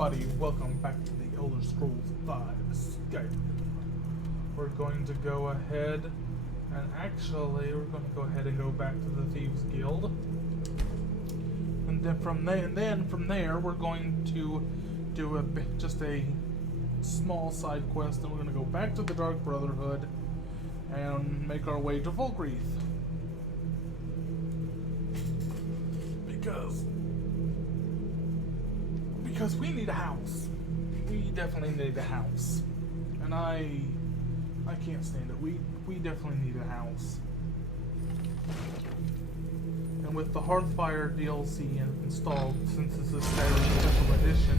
everybody, welcome back to the Elder Scrolls V Skyrim. We're going to go ahead and actually we're going to go ahead and go back to the Thieves Guild. And then from there we're going to do just a small side quest, and we're going to go back to the Dark Brotherhood and make our way to Volgreath. Because we need a house. We definitely need a house. And I can't stand it. We definitely need a house. And with the Hearthfire DLC installed, since this is Skyrim Special Edition,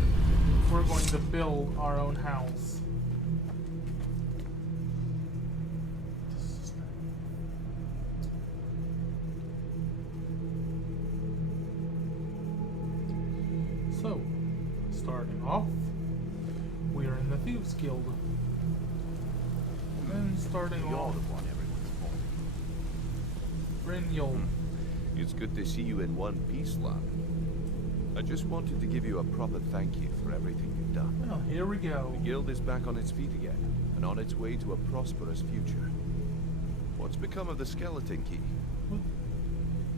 we're going to build our own house. So, starting off, we are in the Thieves Guild. And starting off, Brynjol. It's good to see you in one piece, lad. I just wanted to give you a proper thank you for everything you've done. Well, here we go. The guild is back on its feet again, and on its way to a prosperous future. What's become of the skeleton key?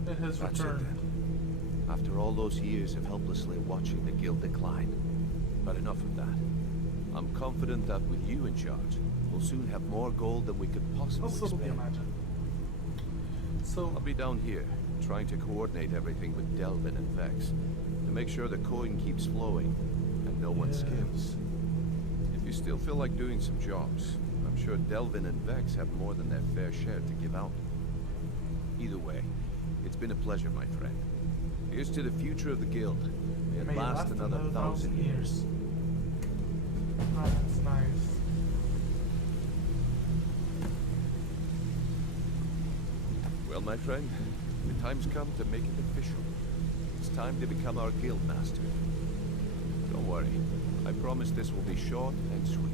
It has That's returned. it then. After all those years of helplessly watching the guild decline. But enough of that. I'm confident that with you in charge, we'll soon have more gold than we could possibly Also, spend. imagine. So, I'll be down here, trying to coordinate everything with Delvin and Vex, to make sure the coin keeps flowing, and no one skips. If you still feel like doing some jobs, I'm sure Delvin and Vex have more than their fair share to give out. Either way, it's been a pleasure, my friend. Here's to the future of the guild. May it last another 1,000 years. Oh, that's nice. Well, my friend, the time's come to make it official. It's time to become our guild master. Don't worry, I promise this will be short and sweet.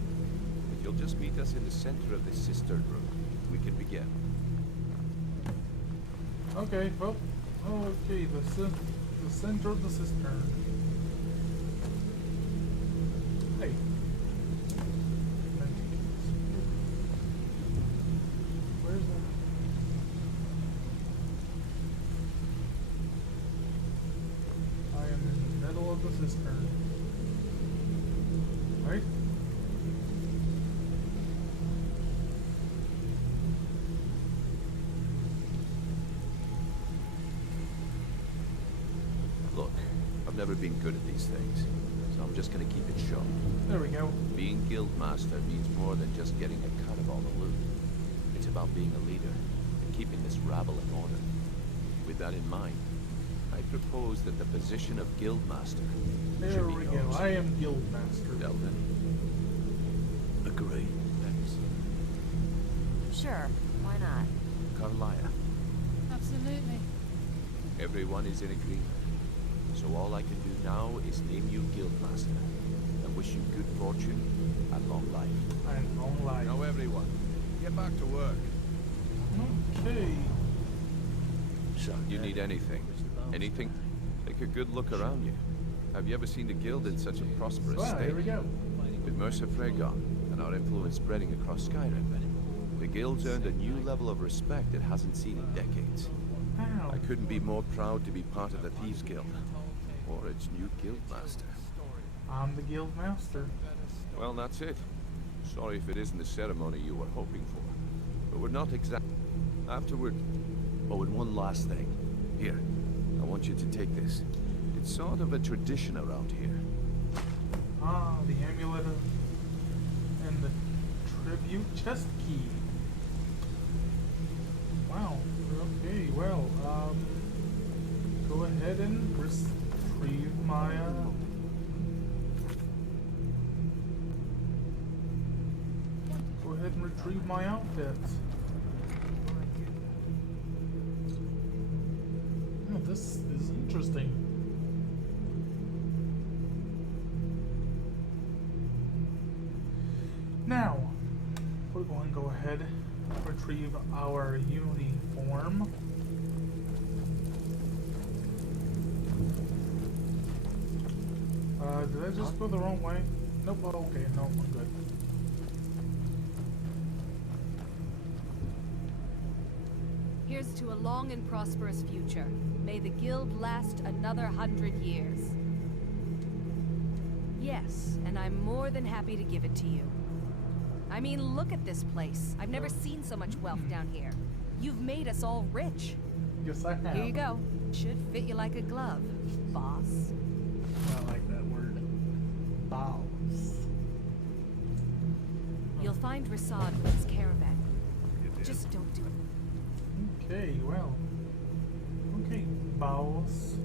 If you'll just meet us in the center of this cistern room, we can begin. Okay, well, okay, the center of the cistern. Hey. Where's that? I am in the middle of the cistern. Right? Look, I've never been good at these things, so I'm just gonna keep it short. There we go. Being guild master means more than just getting a cut of all the loot. It's about being a leader and keeping this rabble in order. With that in mind, I propose that the position of guild master There should be we yours. go. I am guild master. Delvin. Agree. Thanks. Sure, why not? Carlia. Absolutely. Everyone is in agreement. So all I can do now is name you guild master and wish you good fortune and long life. And long life. Now everyone, get back to work. Okay. You need anything? Anything? Take a good look around you. Have you ever seen the guild in such a prosperous Well, state? here we go. With Mercer Frey gone and our influence spreading across Skyrim, the guild's earned a new level of respect it hasn't seen in decades. Ow. I couldn't be more proud to be part of the Thieves Guild, or its new guild master. I'm the guild master. Well, that's it. Sorry if it isn't the ceremony you were hoping for, but we're not exact. Afterward. Oh, and one last thing. Here, I want you to take this. It's sort of a tradition around here. Ah, the amulet and the tribute chest key. Wow. Okay, well, go ahead and retrieve my, go ahead and retrieve my outfits. Oh, this is interesting. Now, we're going to go ahead and retrieve our uniform. Did I just go the wrong way? Nope. Oh, okay, no, I'm good. Here's to a long and prosperous future. May the guild last another 100 years. Yes, and I'm more than happy to give it to you. I mean, look at this place. I've never seen so much wealth down here. You've made us all rich. Yes, I have. Here you go. Should fit you like a glove, boss. I like that word. Boss. You'll find Rasad with his caravan. Just don't do it. Okay, well. Okay, boss.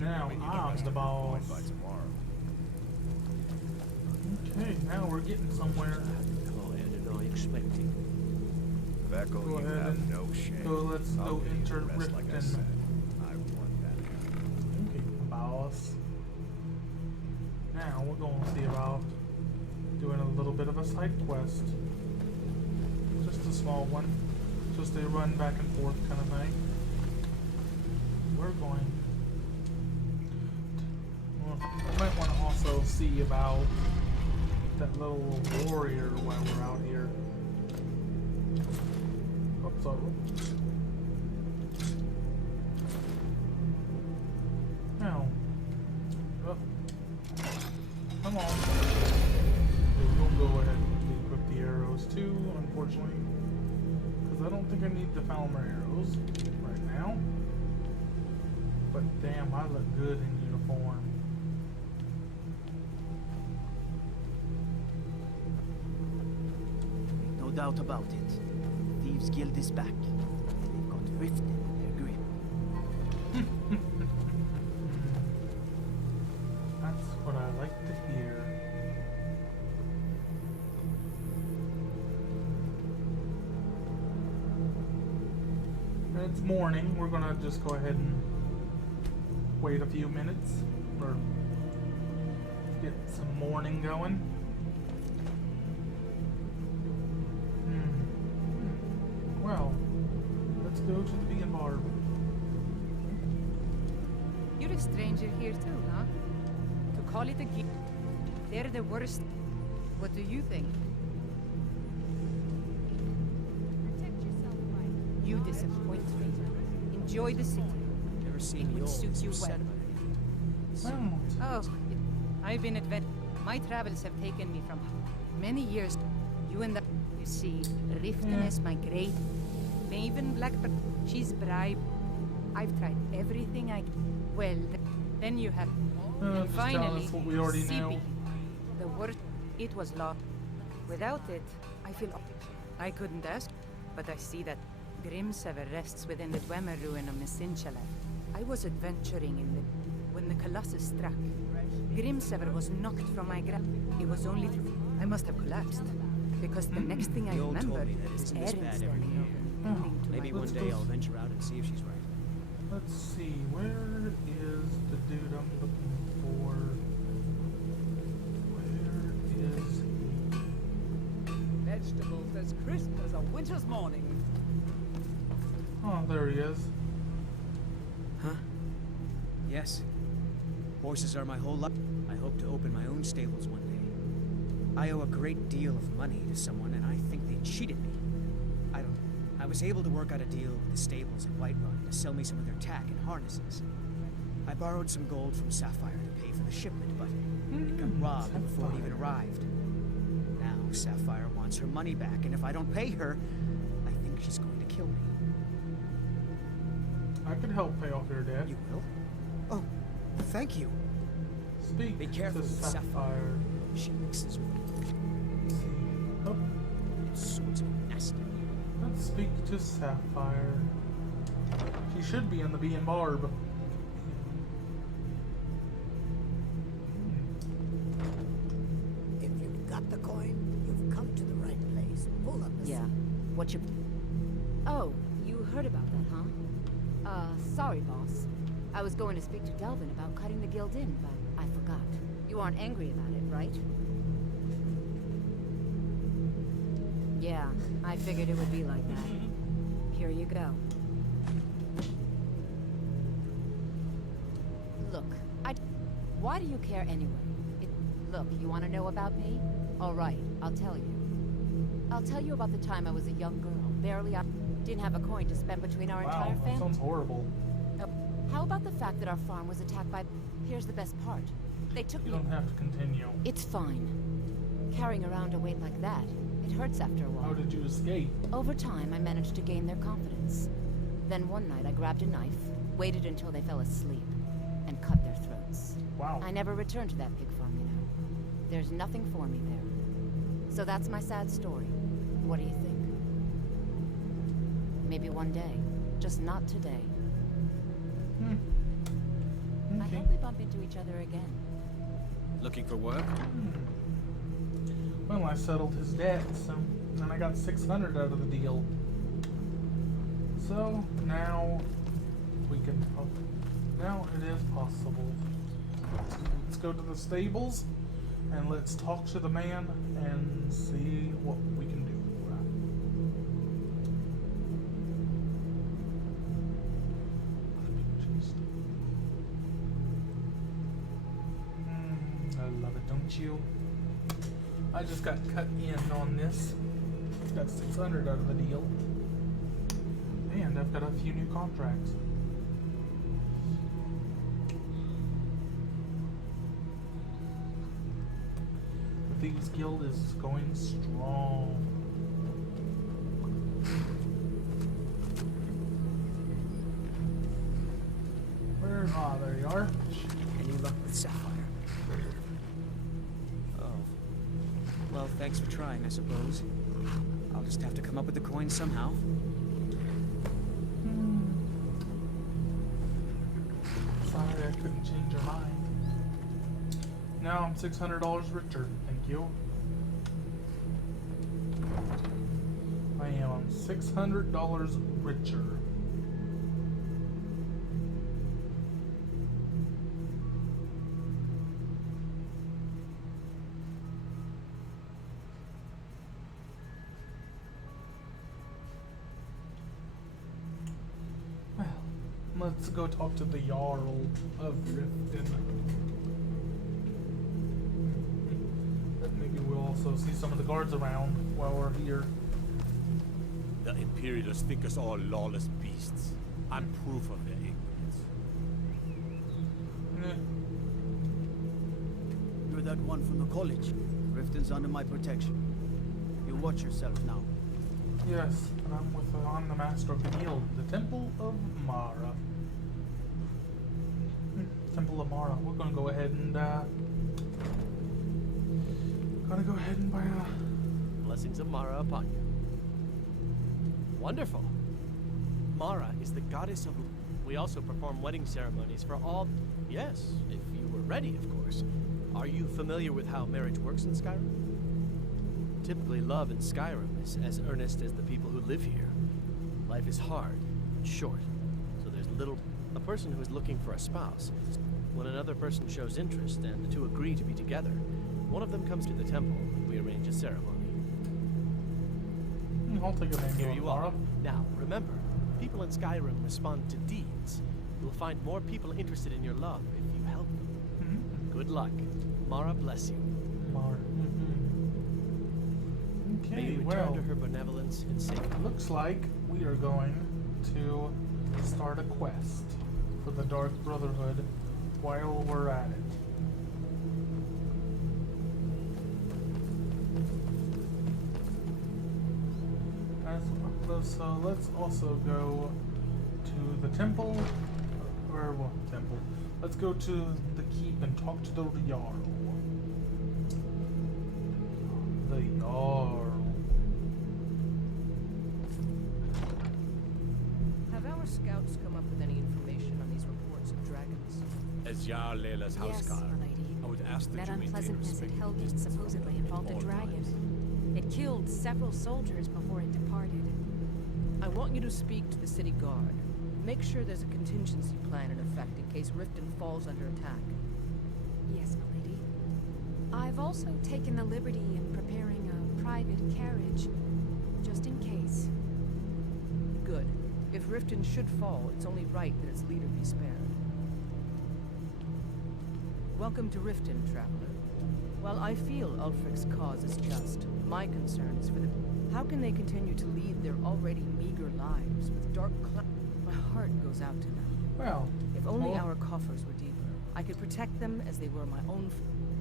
Now I'm the boss. Okay, now we're getting somewhere. Veckle, Go you ahead have and no shame. let's I'll go leave enter the rest, Riften. like I said. I want that. Okay, boss. Now we're going to see about doing a little bit of a side quest. Just a small one. Just a run back and forth kind of thing. We're going. Well, I might want to also see about that little warrior while we're out here. Oh, sorry. Now. Oh. Come on. We'll go ahead and equip the arrows too, unfortunately. Because I don't think I need the Falmer arrows right now. But damn, I look good in uniform. No doubt about it. Thieves' Guild is back. They've got Riften in their grip. That's what I like to hear. It's morning. We're gonna just go ahead and wait a few minutes or get some morning going. Well, let's go to the Vegan Bar. You're a stranger here too, huh? To call it a gift, they're the worst. What do you think? Protect yourself, Mike. You disappoint me. Enjoy the city. Never It seen the would old suit you well. Well, Oh, I've been my travels have taken me from many years. You and you see, Riften is my great Maven Blackbird. She's bribed. I've tried everything I can. Well, then you have. And just tell finally, us what we already know. CP. The worst. It was lost. Without it, I feel. I couldn't ask, but I see that Grimsever rests within the Dwemer ruin of Messinchala. I was adventuring in the when the Colossus struck. Grimsever was knocked from my grasp. It was only through. I must have collapsed. Because the next thing I The old told remembered me that was isn't this Erin bad standing every over me, pointing to Maybe my one day I'll venture out and see if she's right. Let's see, where is the dude I'm looking for? Where is he? Vegetables as crisp as a winter's morning. Oh, there he is. Huh? Yes. Horses are my whole life. I hope to open my own stables one day. I owe a great deal of money to someone, and I think they cheated me. I was able to work out a deal with the stables at Whiterun to sell me some of their tack and harnesses. I borrowed some gold from Sapphire to pay for the shipment, but it got robbed before it even arrived. Now Sapphire wants her money back, and if I don't pay her, I think she's going to kill me. I could help pay off your debt. You will? Oh, thank you. Speak Be careful to with Sapphire. Sapphire. She mixes with Let's see. Oh, all sorts of nasty. let's speak to Sapphire. She should be in the Bee and Barb. If you've got the coin, you've come to the right place. Pull up a Yeah. What you... Oh, you heard about that, huh? Sorry, boss. I was going to speak to Delvin about cutting the guild in, but I forgot. You aren't angry about it, right? Yeah, I figured it would be like that. Here you go. Look, why do you care anyway? Look, you want to know about me? All right, I'll tell you. I'll tell you about the time I was a young girl, barely up, didn't have a coin to spend between our entire Wow, that family. sounds horrible. How about the fact that our farm was attacked by... Here's the best part. They took You me... don't have to continue. It's fine. Carrying around a weight like that, it hurts after a while. How did you escape? Over time, I managed to gain their confidence. Then one night, I grabbed a knife, waited until they fell asleep, and cut their throats. Wow. I never returned to that pig farm, you know. There's nothing for me there. So that's my sad story. What do you think? Maybe one day. Just not today. Hmm. I Okay. hope we bump into each other again. Looking for work? Well, I settled his debts, and I got 600 out of the deal. So now we can. Now it is possible. Let's go to the stables and let's talk to the man and see what we can do. I love it, don't you? I just got cut in on this. Got 600 out of the deal. And I've got a few new contracts. The Thieves Guild is going strong. Where? Ah, there you are. Any luck with Sapphire? Oh. Well, thanks for trying, I suppose. I'll just have to come up with the coin somehow. Sorry, I couldn't change your mind. Now I'm $600 richer. Thank you. I am $600 richer. Well, let's go talk to the Jarl of Riften. Maybe we'll also see some of the guards around while we're here. The Imperials think us all lawless beasts. I'm proof of their ignorance. Eh, You're that one from the college. Riften's under my protection. You watch yourself now. yes, and I'm the master of the guild, the Temple of Mara. Temple of Mara. We're gonna go ahead and buy a. Blessings of Mara upon you. Wonderful. Mara is the goddess of... We also perform wedding ceremonies for all... Yes, if you were ready, of course. Are you familiar with how marriage works in Skyrim? Typically, love in Skyrim is as earnest as the people who live here. Life is hard and short, so there's little... A person who is looking for a spouse, when another person shows interest and the two agree to be together, one of them comes to the temple and we arrange a ceremony. I'll take a name. Here you are. Now, remember, people in Skyrim respond to deeds. You'll find more people interested in your love if you help them. Good luck. Mara bless you. Mara. May Okay, you return well, to her benevolence in safety. looks like we are going to start a quest for the Dark Brotherhood while we're at it. So let's also go to the temple, temple. Let's go to the keep and talk to the Jarl. The Jarl. Have our scouts come up with any information on these reports of dragons? As Jarl Leila's Yes, houseguard, milady. I would ask that That you maintain unpleasantness at respect for Helgen distance supposedly from involved a all dragon. lives. It killed several soldiers before it departed. I want you to speak to the city guard. Make sure there's a contingency plan in effect in case Riften falls under attack. Yes, milady. I've also taken the liberty in preparing a private carriage just in case. Good. If Riften should fall, it's only right that its leader be spared. Welcome to Riften, traveler. While I feel Ulfric's cause is just, my concern is for the... How can they continue to lead their already meager lives with dark clouds? My heart goes out to them. Well, If only our coffers were deeper, I could protect them as they were my own.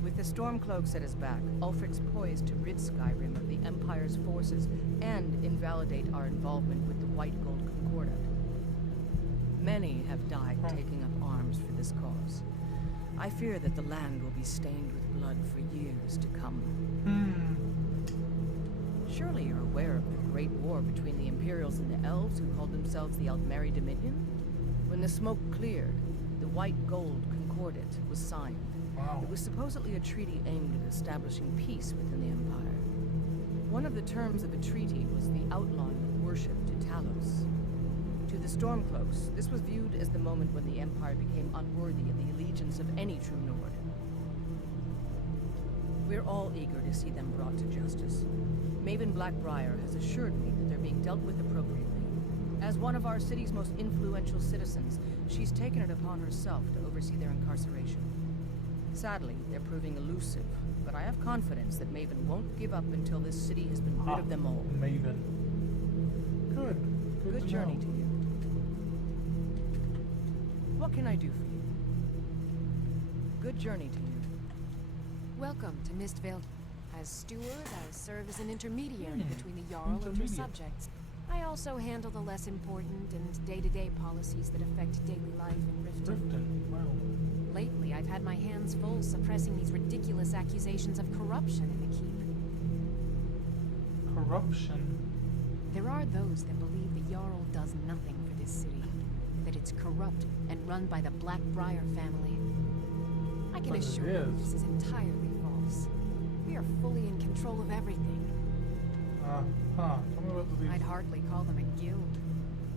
With the Stormcloaks at his back, Ulfric's poised to rid Skyrim of the Empire's forces and invalidate our involvement with the White Gold Concordat. Many have died taking up arms for this cause. I fear that the land will be stained with blood for years to come. Surely you're aware of the Great War between the Imperials and the Elves who called themselves the Aldmeri Dominion? When the smoke cleared, the White Gold Concordat was signed. wow. It was supposedly a treaty aimed at establishing peace within the Empire. One of the terms of the treaty was the outlawing of worship to Talos. To the Stormcloaks, this was viewed as the moment when the Empire became unworthy of the allegiance of any true Nord. We're all eager to see them brought to justice. Maven Blackbriar has assured me that they're being dealt with appropriately. As one of our city's most influential citizens, she's taken it upon herself to oversee their incarceration. Sadly, they're proving elusive, but I have confidence that Maven won't give up until this city has been rid of them all. Maven. Good. Good journey to you. What can I do for you? Good journey to you. Welcome to Mistvale. As steward, I serve as an intermediary between the Jarl and her Intermediate. subjects. I also handle the less important and day-to-day policies that affect daily life in Riften. Riften. Wow. Lately, I've had my hands full suppressing these ridiculous accusations of corruption in the keep. Corruption. There are those that believe the Jarl does nothing for this city, that it's corrupt and run by the Blackbriar family. I can But it assure you is. this is entirely false. We are fully in control of everything. Tell me about the I'd hardly call them a guild.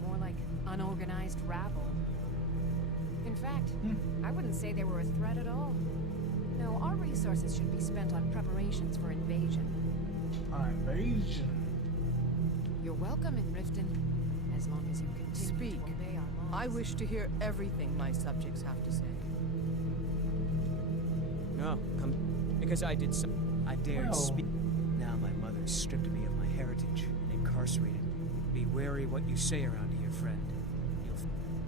More like unorganized rabble. In fact, I wouldn't say they were a threat at all. No, our resources should be spent on preparations for invasion. Invasion. You're welcome in Riften, as long as you continue Speak. to obey our laws. I wish to hear everything my subjects have to say. No, come. Because I did some. I dared Well. speak. Now my mother's stripped me of my heritage and incarcerated. Be wary what you say around here, friend.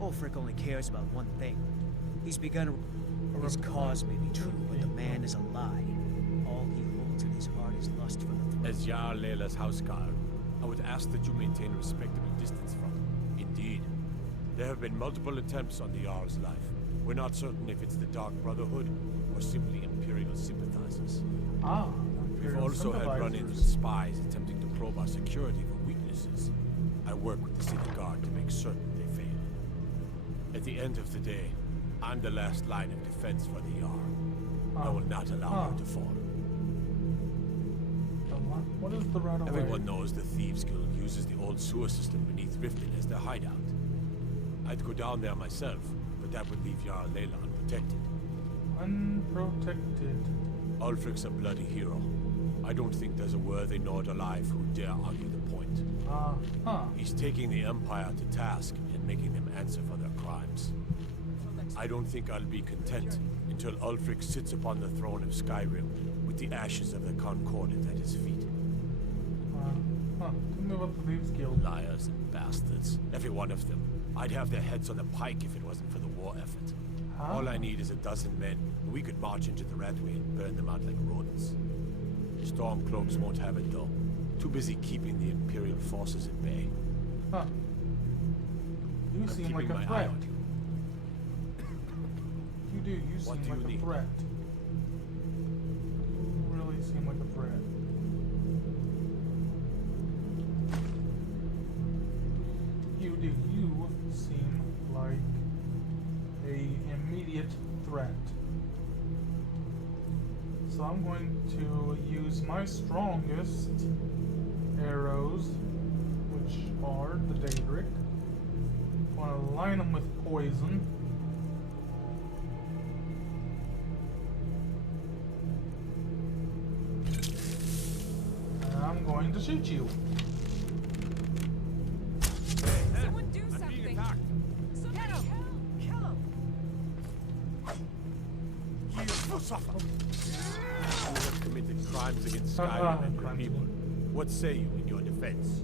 Ulfric only cares about one thing. He's begun a... His cause may be true, but the man is a lie. All he holds in his heart is lust for the throne. As Jarl Leila's houseguard, I would ask that you maintain a respectable distance from him. Indeed. There have been multiple attempts on the Jarl's life. We're not certain if it's the Dark Brotherhood or simply Imperial sympathizers. We've Imperial also had run-ins with sympathizers. spies attempting to probe our security for weaknesses. I work with the city guard to make certain they fail. At the end of the day, I'm the last line of defense for the Jarl. I will not allow her to fall. What is the right of way? Everyone knows the Thieves Guild uses the old sewer system beneath Riften as their hideout. I'd go down there myself, but that would leave Jarl Leila unprotected. Unprotected. Ulfric's a bloody hero. I don't think there's a worthy Nord alive who dare argue the point. He's taking the Empire to task and making them answer for their crimes. I don't think I'll be content until Ulfric sits upon the throne of Skyrim with the ashes of the Concordat at his feet. Tell me about the Thieves Guild. Liars and bastards. Every one of them. I'd have their heads on the pike if it wasn't for the war effort. All I need is a dozen men, and we could march into the Ratway and burn them out like rodents. Stormcloaks won't have it, though. Too busy keeping the Imperial forces at bay. You I'm seem keeping like a my eye threat. on you. You do. You What seem do you like need? a threat. You really seem like a threat. You do. You seem like a immediate threat. So I'm going to use my strongest arrows, which are the Daedric. I want to line them with poison. And I'm going to shoot you. to suffer. You have committed crimes against Skyrim and your people. What say you in your defense?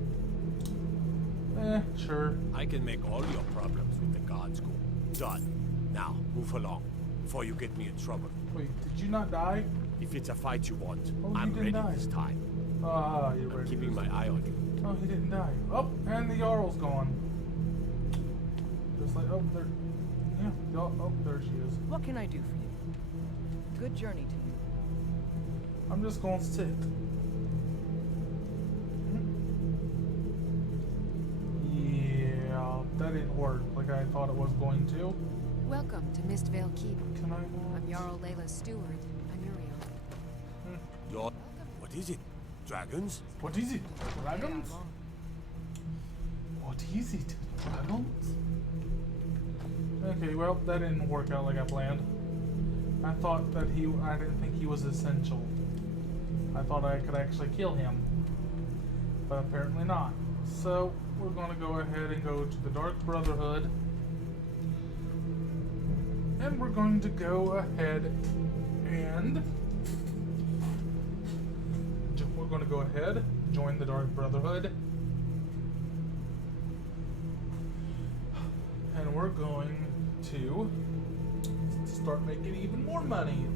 Sure. I can make all your problems with the gods go. Done. Now, move along, before you get me in trouble. Wait, did you not die? If it's a fight you want, Oh, I'm he ready didn't die. this time. Ah, you're I'm ready. keeping my eye on you. Oh, he didn't die. Oh, and the Jarl's gone. Just like, oh, there. Yeah, oh, there she is. What can I do for you? Good journey to you. I'm just gonna sit. Yeah, that didn't work like I thought it was going to. Welcome to Mistvale Keep. Can I not? I'm Jarl Layla's steward. I'm Uriel. What is it? Dragons? What is it? Dragons? What is it? Dragons? Okay, well, that didn't work out like I planned. I thought that I didn't think he was essential. I thought I could actually kill him. But apparently not. So, we're gonna go ahead and go to the Dark Brotherhood. And we're going to go ahead and... We're going to go ahead, join the Dark Brotherhood. And we're going to start making even more money.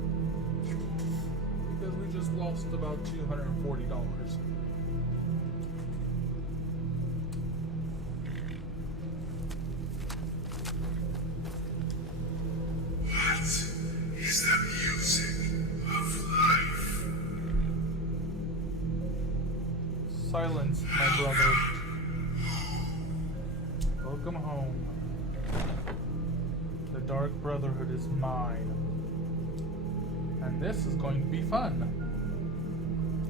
Because we just lost about $240. Is the music of life? Silence, my brother. Welcome home. The Dark Brotherhood is mine. And this is going to be fun.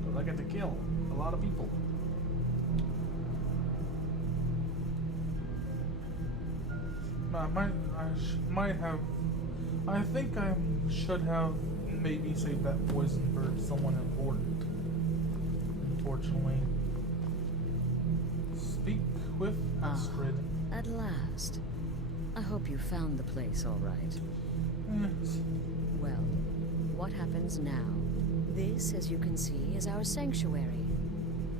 Because I get to kill a lot of people. I think I should have maybe saved that poison for someone important. Unfortunately. Speak with Astrid. At last. I hope you found the place all right. Yes. Well, what happens now? This, as you can see, is our sanctuary.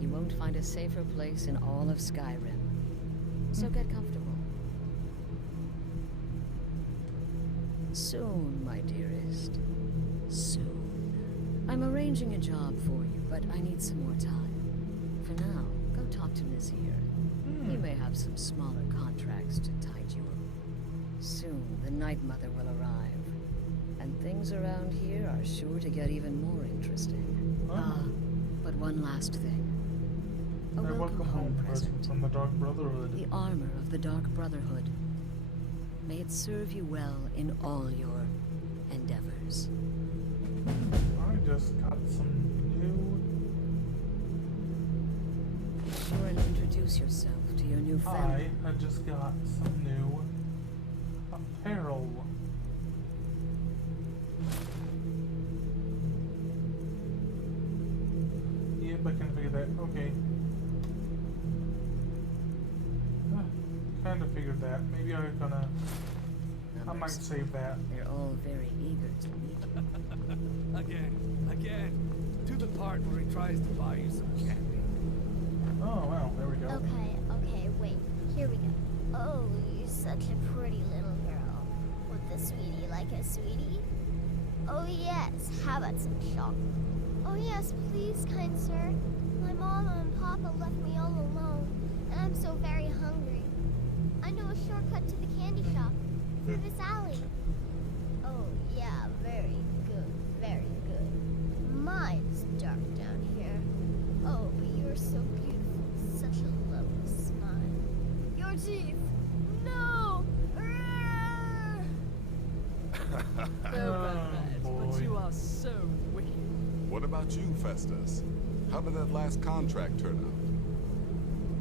You won't find a safer place in all of Skyrim. So get comfortable. Soon, my dearest. Soon. I'm arranging a job for you, but I need some more time. For now, go talk to Nazir. He may have some smaller contracts to tide you over. Soon, the Night Mother will arrive. And things around here are sure to get even more interesting. But one last thing. A welcome home present from the Dark Brotherhood. The armor of the Dark Brotherhood. May it serve you well in all your endeavors. I just got some new... Be sure and introduce yourself to your new family. I just got some new apparel. Yep, I can figure that. Okay. Kind of figured that. Maybe I'm gonna... I might save that. They're all very eager to meet you. Again. To the part where he tries to buy you some candy. Oh, wow. There we go. Okay, wait. Here we go. Oh, you're such a pretty little girl. With the sweetie like a sweetie? Oh, yes. How about some chocolate? Oh, yes, please, kind sir. My mama and papa left me all alone, and I'm so very hungry. I know a shortcut to the candy shop, through this alley. Oh, yeah, very good, very good. Mine's dark down here. Oh, but you're so beautiful, such a lovely smile. Your teeth! No! But you are so wicked. What about you, Festus? How did that last contract turn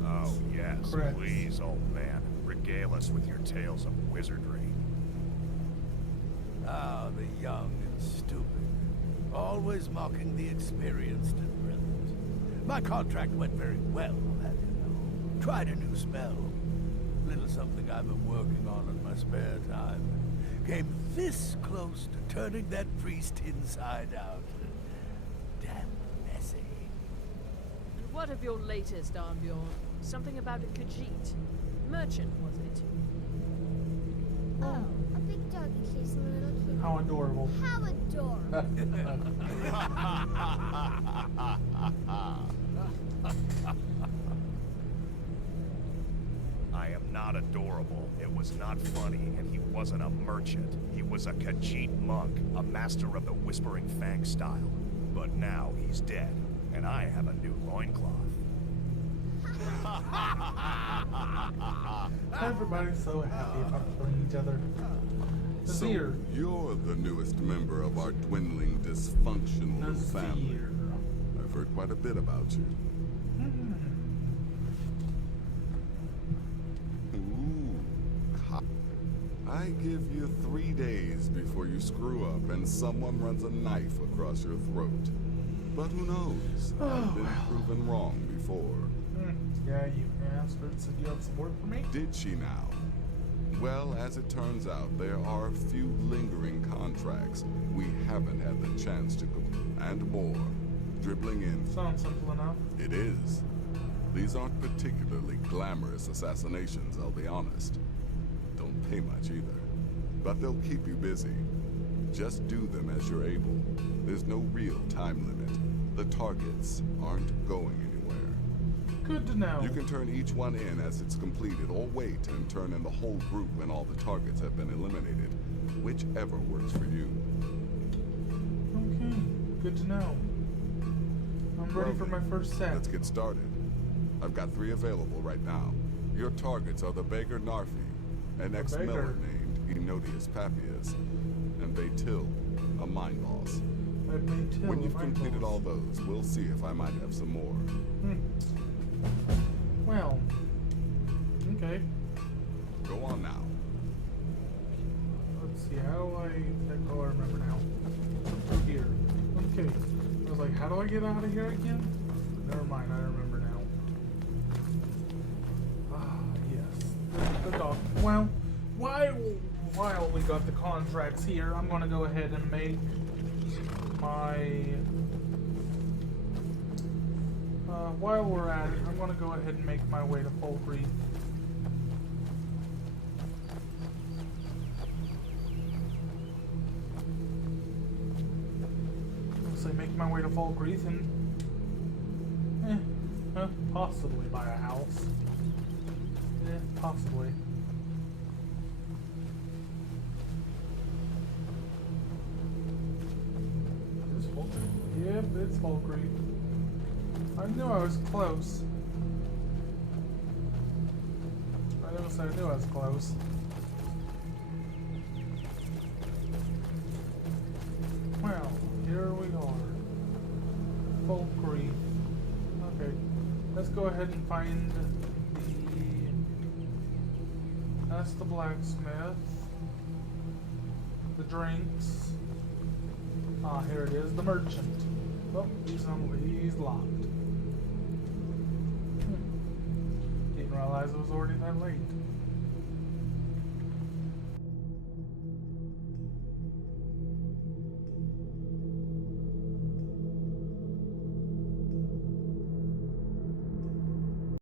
out? Oh, yes. Correct. Please, old man. Regale us with your tales of wizardry. Ah, the young and stupid. Always mocking the experienced and brilliant. My contract went very well, I'll have you know. Tried a new spell. Little something I've been working on in my spare time. came this close to turning that priest inside out. Damn messy. And what of your latest, Armbjorn? Something about a Khajiit. Merchant, was it? Oh, a big dog chasing a little kid. How adorable. How adorable. I am not adorable. It was not funny, and he wasn't a merchant. He was a Khajiit monk, a master of the Whispering Fang style. But now he's dead, and I have a new loincloth. Everybody's so happy about killing each other. So you're the newest member of our dwindling, dysfunctional family. I've heard quite a bit about you. I give you 3 days before you screw up and someone runs a knife across your throat. But who knows? I've been proven wrong before. Yeah, you bastard. Said you have some work for me? Did she now? Well, as it turns out, there are a few lingering contracts we haven't had the chance to complete, and more dribbling in. Sounds simple enough. It is. These aren't particularly glamorous assassinations, I'll be honest. Don't pay much either. But they'll keep you busy. Just do them as you're able. There's no real time limit. The targets aren't going anywhere. Good to know. You can turn each one in as it's completed, or wait and turn in the whole group when all the targets have been eliminated. Whichever works for you. Okay, good to know. I'm ready for my first set. Let's get started. I've got 3 available right now. Your targets are the beggar Narfi, an ex-miller named Enodius Papias, and Baytil, a mine boss. When you've completed all those, we'll see if I might have some more. Well, okay. Go on now. Let's see, how do I remember now. Through here. Okay. I was like, how do I get out of here again? Never mind, I remember now. Ah, yes. The dog. Well, while we got the contracts here, I'm gonna go ahead and make my... while we're at it, I'm gonna go ahead and make my way to Folkreath. So make my way to Folkreath and possibly buy a house. Possibly. Is Folkreath? Yep, it's Folkreath. I knew I was close. I knew I was close. Well, here we are. Folkreath. Okay, let's go ahead and find that's the blacksmith. The drinks. Ah, here it is, the merchant. Oh, he's locked. Didn't realize it was already that late.